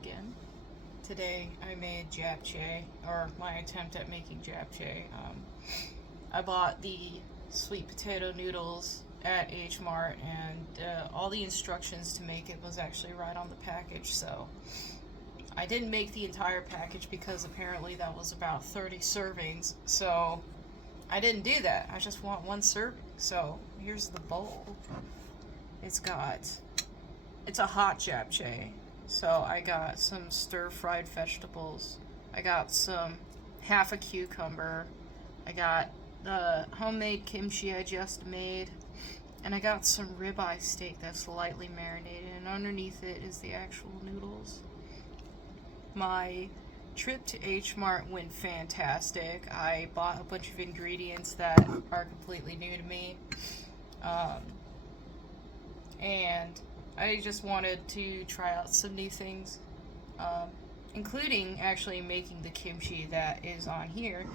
again. Today I made japchae, or my attempt at making japchae. I bought the sweet potato noodles at H Mart, and all the instructions to make it was actually right on the package. So I didn't make the entire package because apparently that was about 30 servings. So I didn't do that. I just want one serving. So here's the bowl. It's a hot japchae. So I got some stir-fried vegetables. I got some half a cucumber. I got the homemade kimchi I just made. And I got some ribeye steak that's lightly marinated, and underneath it is the actual noodles. My trip to H Mart went fantastic. I bought a bunch of ingredients that are completely new to me. And I just wanted to try out some new things, including actually making the kimchi that is on here.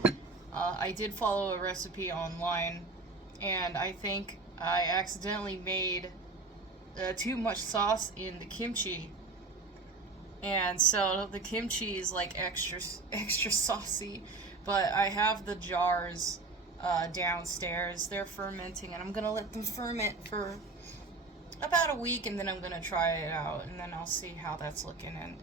I did follow a recipe online, and I think I accidentally made too much sauce in the kimchi, and so the kimchi is like extra saucy. But I have the jars downstairs. They're fermenting, and I'm gonna let them ferment for about a week, and then I'm gonna try it out, and then I'll see how that's looking. And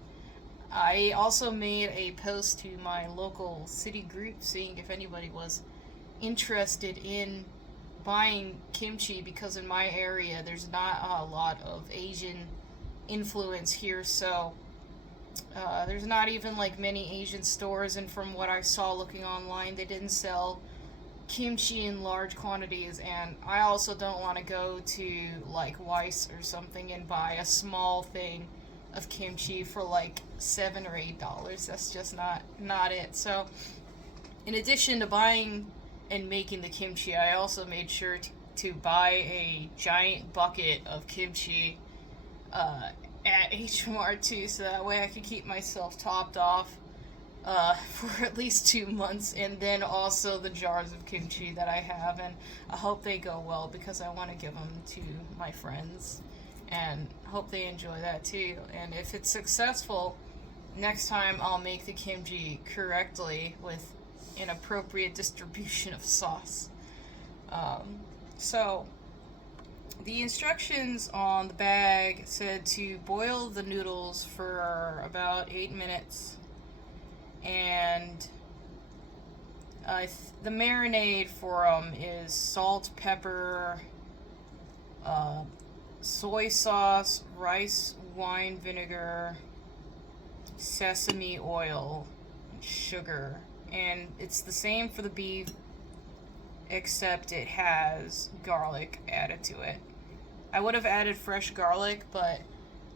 I also made a post to my local city group seeing if anybody was interested in buying kimchi, because in my area there's not a lot of Asian influence here, so there's not even like many Asian stores, and from what I saw looking online, they didn't sell kimchi in large quantities. And I also don't want to go to like Weiss or something and buy a small thing of kimchi for like $7 or $8. That's just not it. So in addition to buying and making the kimchi, I also made sure to buy a giant bucket of kimchi at H Mart too, so that way I could keep myself topped off for at least 2 months, and then also the jars of kimchi that I have, and I hope they go well because I want to give them to my friends and hope they enjoy that too. And if it's successful, next time I'll make the kimchi correctly with an appropriate distribution of sauce. So the instructions on the bag said to boil the noodles for about 8 minutes, and the marinade for them is salt, pepper, soy sauce, rice wine vinegar, sesame oil, and sugar. And it's the same for the beef, except it has garlic added to it. I would have added fresh garlic, but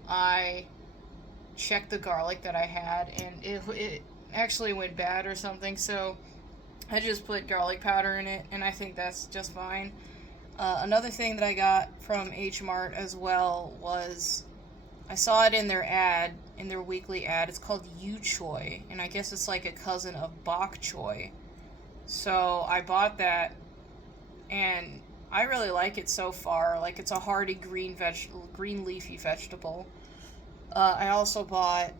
I checked the garlic that I had, and it actually went bad or something, so I just put garlic powder in it, and I think that's just fine. Another thing that I got from H Mart as well was, I saw it in their weekly ad. It's called Yu Choy, and I guess it's like a cousin of bok choy. So I bought that, and I really like it so far. Like, it's a hearty green leafy vegetable. I also bought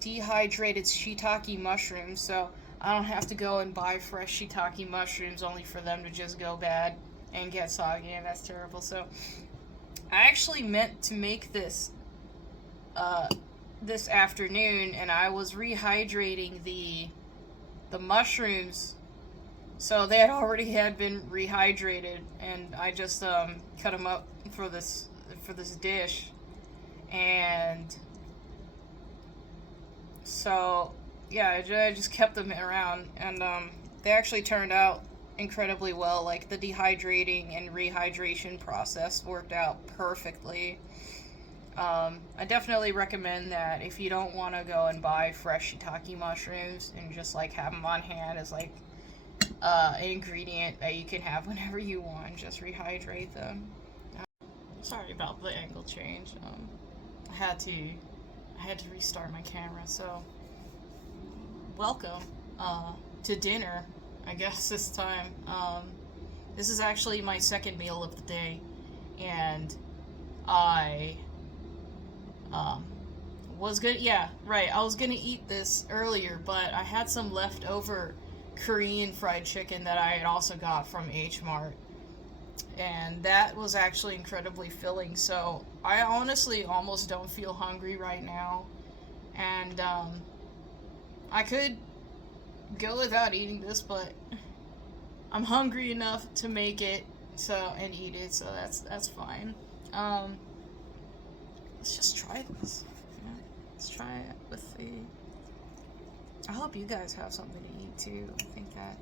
dehydrated shiitake mushrooms, so I don't have to go and buy fresh shiitake mushrooms only for them to just go bad and get soggy, and that's terrible. So I actually meant to make this this afternoon, and I was rehydrating the mushrooms, so they had been rehydrated, and I just cut them up for this dish. And so yeah, I just kept them around, and they actually turned out incredibly well. Like, the dehydrating and rehydration process worked out perfectly. I definitely recommend that if you don't want to go and buy fresh shiitake mushrooms, and just like have them on hand as like an ingredient that you can have whenever you want. Just rehydrate them. Sorry about the angle change. I had to restart my camera. So welcome to dinner, I guess this time. This is actually my second meal of the day, and I Was good. Yeah, right. I was gonna eat this earlier, but I had some leftover Korean fried chicken that I had also got from H Mart, and that was actually incredibly filling. So I honestly almost don't feel hungry right now, and I could go without eating this, but I'm hungry enough to make it and eat it. So that's fine. Let's just try this. Yeah, let's try it with the. I hope you guys have something to eat too. I think that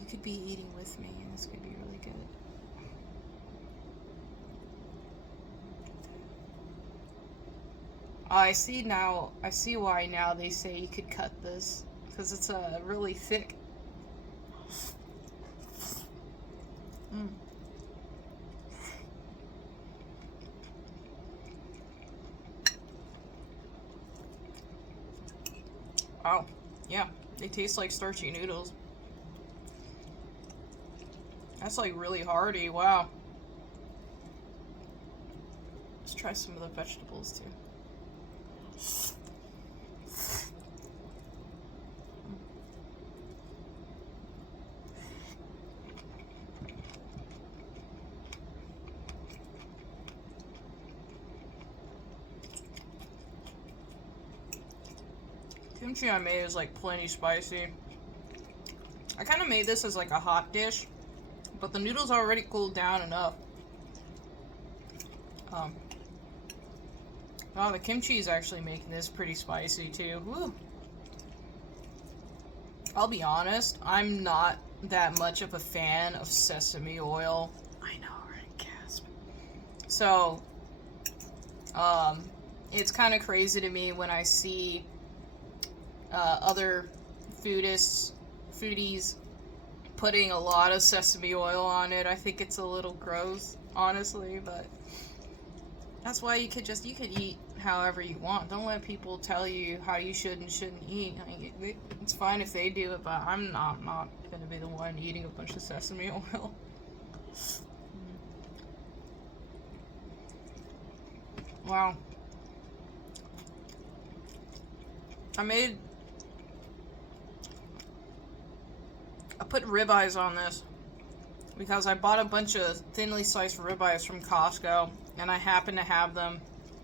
you could be eating with me, and this could be really good. I see now. I see why now they say you could cut this because it's a really thick. Mm. Wow. Yeah, they taste like starchy noodles. That's like really hearty. Wow. Let's try some of the vegetables too. Kimchi I made is like plenty spicy. I kind of made this as like a hot dish, but the noodles already cooled down enough. Wow, the kimchi is actually making this pretty spicy too. Woo. I'll be honest, I'm not that much of a fan of sesame oil. I know, right? Gasp. So, it's kind of crazy to me when I see other foodies putting a lot of sesame oil on it. I think it's a little gross, honestly, but that's why you could eat however you want. Don't let people tell you how you should and shouldn't eat. I mean, it's fine if they do it, but I'm not gonna be the one eating a bunch of sesame oil. Wow. I put ribeyes on this because I bought a bunch of thinly sliced ribeyes from Costco, and I happen to have them,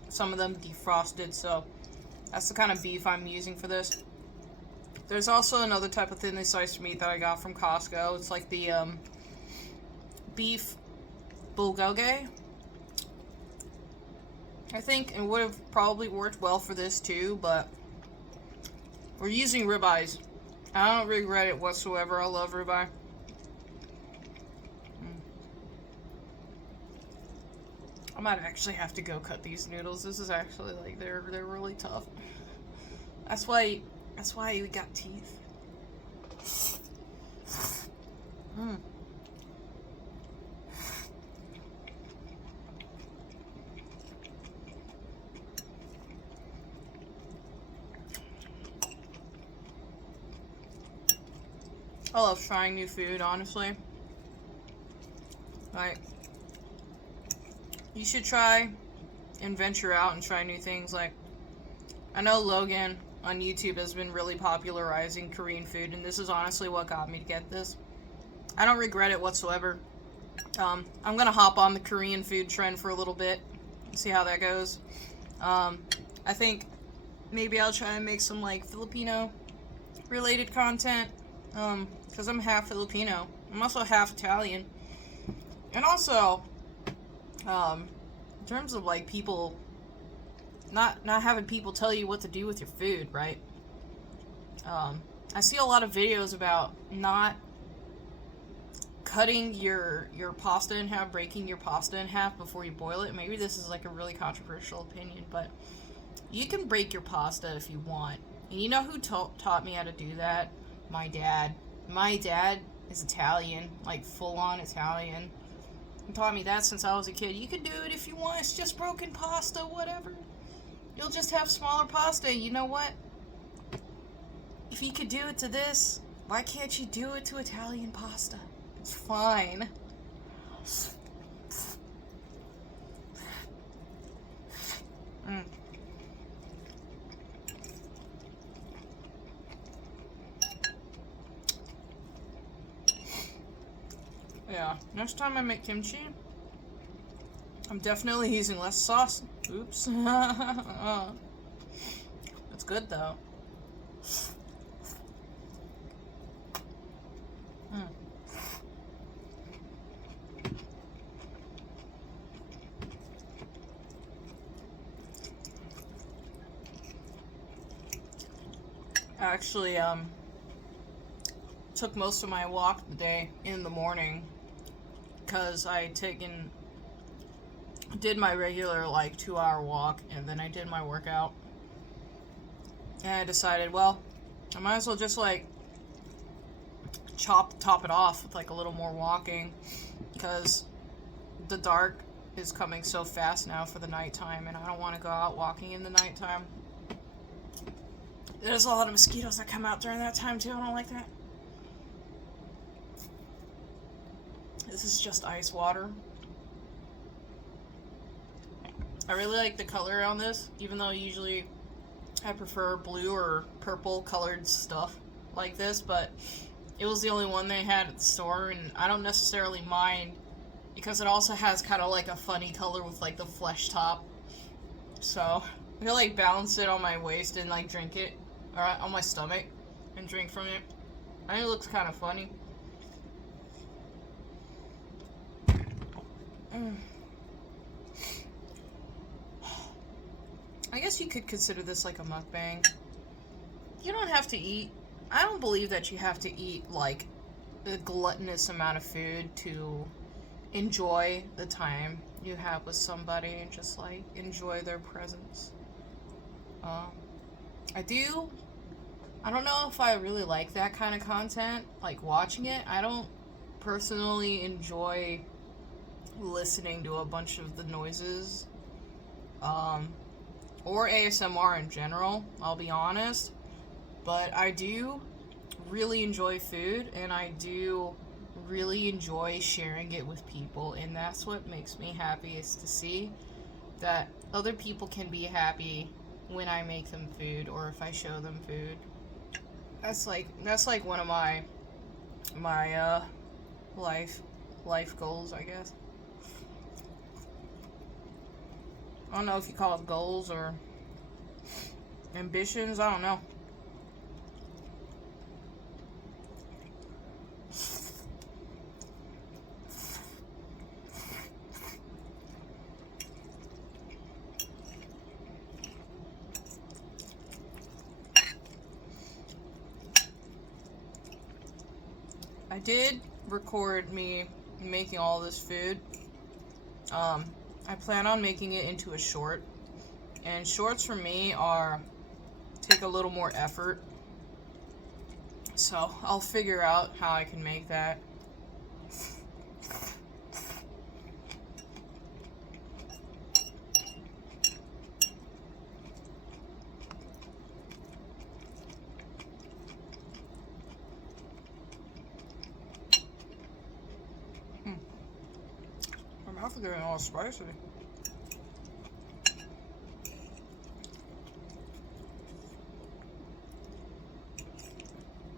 some of them defrosted, so that's the kind of beef I'm using for this. There's also another type of thinly sliced meat that I got from Costco. It's like the beef bulgogi. I think it would have probably worked well for this too, but we're using ribeyes. I don't regret it whatsoever. I love ribeye. I might actually have to go cut these noodles. This is actually like they're really tough. That's why we got teeth. I love trying new food, honestly. Like, you should try and venture out and try new things. Like, I know Logan on YouTube has been really popularizing Korean food, and this is honestly what got me to get this. I don't regret it whatsoever. I'm gonna hop on the Korean food trend for a little bit, see how that goes. I think maybe I'll try and make some like Filipino related content, because I'm half Filipino. I'm also half Italian. And also, in terms of like people, not having people tell you what to do with your food, right? I see a lot of videos about not cutting your pasta in half, breaking your pasta in half before you boil it. Maybe this is like a really controversial opinion, but you can break your pasta if you want. And you know who taught me how to do that? My dad. My dad is Italian, like full-on Italian. He taught me that since I was a kid. You can do it if you want. It's just broken pasta, whatever. You'll just have smaller pasta. You know what? If you could do it to this, why can't you do it to Italian pasta? It's fine. next time I make kimchi, I'm definitely using less sauce. Oops. It's good though. Mm. Actually, took most of my walk today in the morning because I did my regular like 2-hour walk and then I did my workout. And I decided, well, I might as well just like top it off with like a little more walking because the dark is coming so fast now for the nighttime and I don't want to go out walking in the nighttime. There's a lot of mosquitoes that come out during that time too. I don't like that. This is just ice water. I really like the color on this, even though usually I prefer blue or purple colored stuff like this, but it was the only one they had at the store, and I don't necessarily mind because it also has kind of like a funny color with like the flesh top. So I can like balance it on my waist and like drink it, or on my stomach and drink from it. I think it looks kind of funny. I guess you could consider this like a mukbang. You don't have to eat. I don't believe that you have to eat like a gluttonous amount of food to enjoy the time you have with somebody and just like enjoy their presence. I don't know if I really like that kind of content, like watching it. I don't personally enjoy listening to a bunch of the noises, or ASMR in general, I'll be honest. But I do really enjoy food, and I do really enjoy sharing it with people, and that's what makes me happy, is to see that other people can be happy when I make them food or if I show them food. That's like one of my life goals, I guess. I don't know if you call it goals or ambitions, I don't know. I did record me making all this food. I plan on making it into a short, and shorts for me take a little more effort, so I'll figure out how I can make that. My mouth is getting all spicy.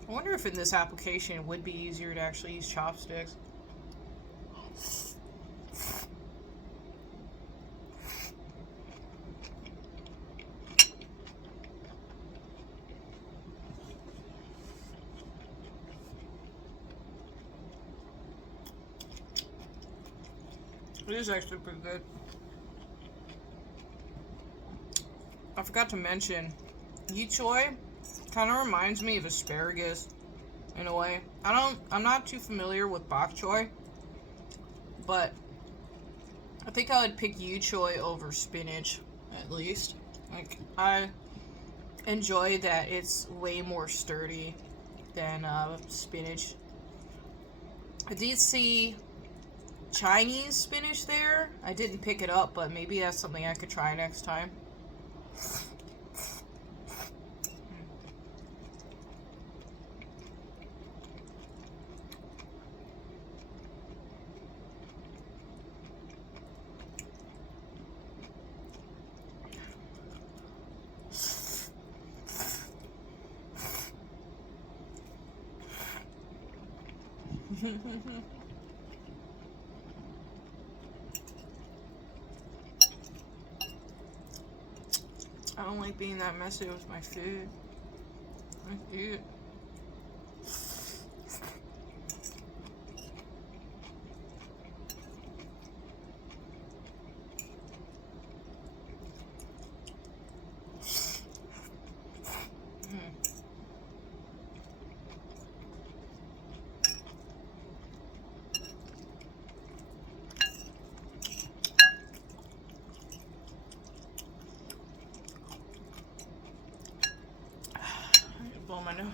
I wonder if in this application it would be easier to actually use chopsticks. It is actually pretty good. I forgot to mention, Yichoi kind of reminds me of asparagus in a way. I'm not too familiar with bok choy, but I think I would pick Yichoi over spinach, at least. Like, I enjoy that it's way more sturdy than spinach. I did see Chinese spinach there. I didn't pick it up, but maybe that's something I could try next time. I don't like being that messy with my food. I do. Blow my nose.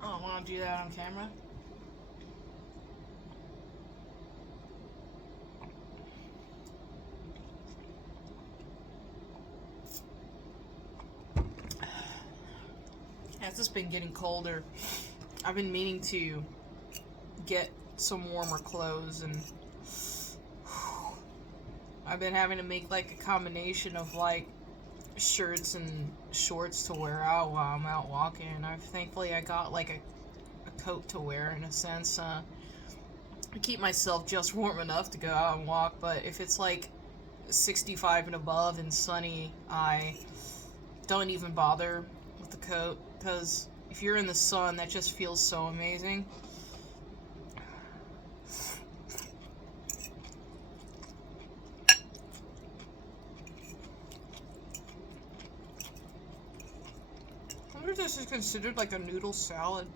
I don't want to do that on camera. As it's been getting colder, I've been meaning to get some warmer clothes, and I've been having to make like a combination of like shirts and shorts to wear out while I'm out walking. Thankfully I got like a coat to wear in a sense. I keep myself just warm enough to go out and walk, but if it's like 65 and above and sunny, I don't even bother with the coat, because if you're in the sun, that just feels so amazing. I wonder if this is considered like a noodle salad.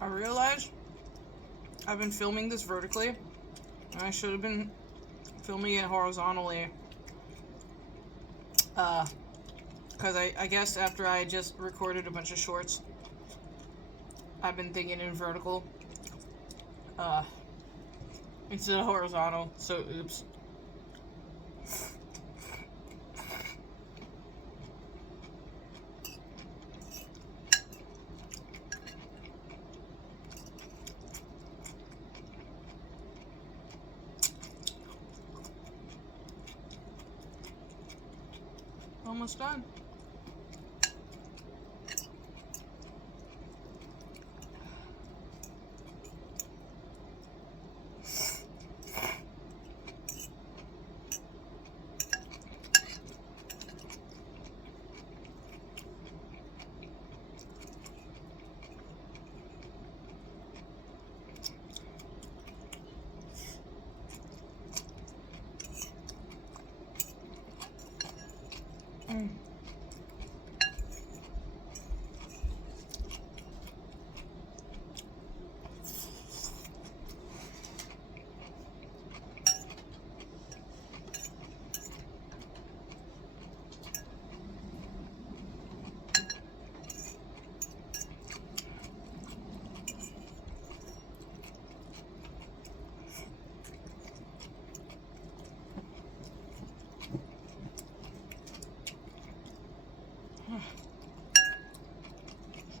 I realize I've been filming this vertically, and I should have been filming it horizontally. Because I guess after I just recorded a bunch of shorts, I've been thinking in vertical, instead of horizontal, so oops. Almost done.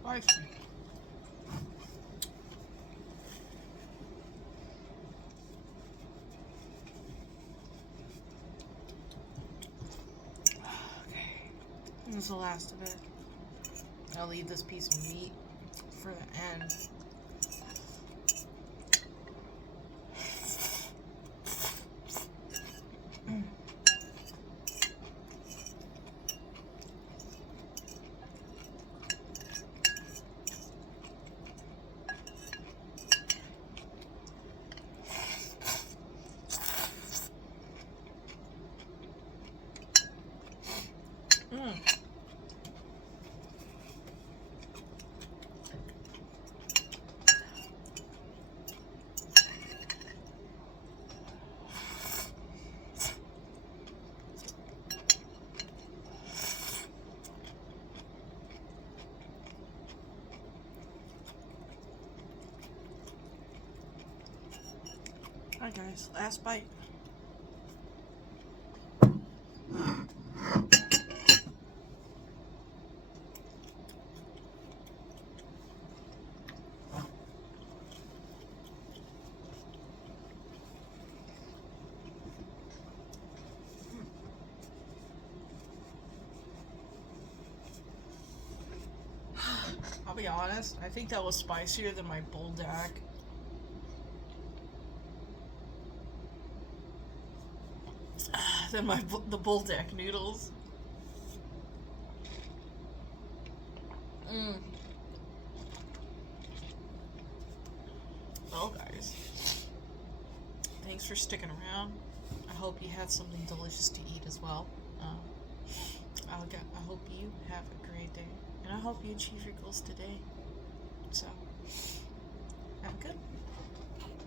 Spicy. Okay, this is the last of it. I'll leave this piece of meat for the end. Alright guys, last bite. I'll be honest, I think that was spicier than my buldak. Than the buldak noodles. Well, guys, thanks for sticking around. I hope you had something delicious to eat as well. I hope you have a great day, and I hope you achieve your goals today. So, have a good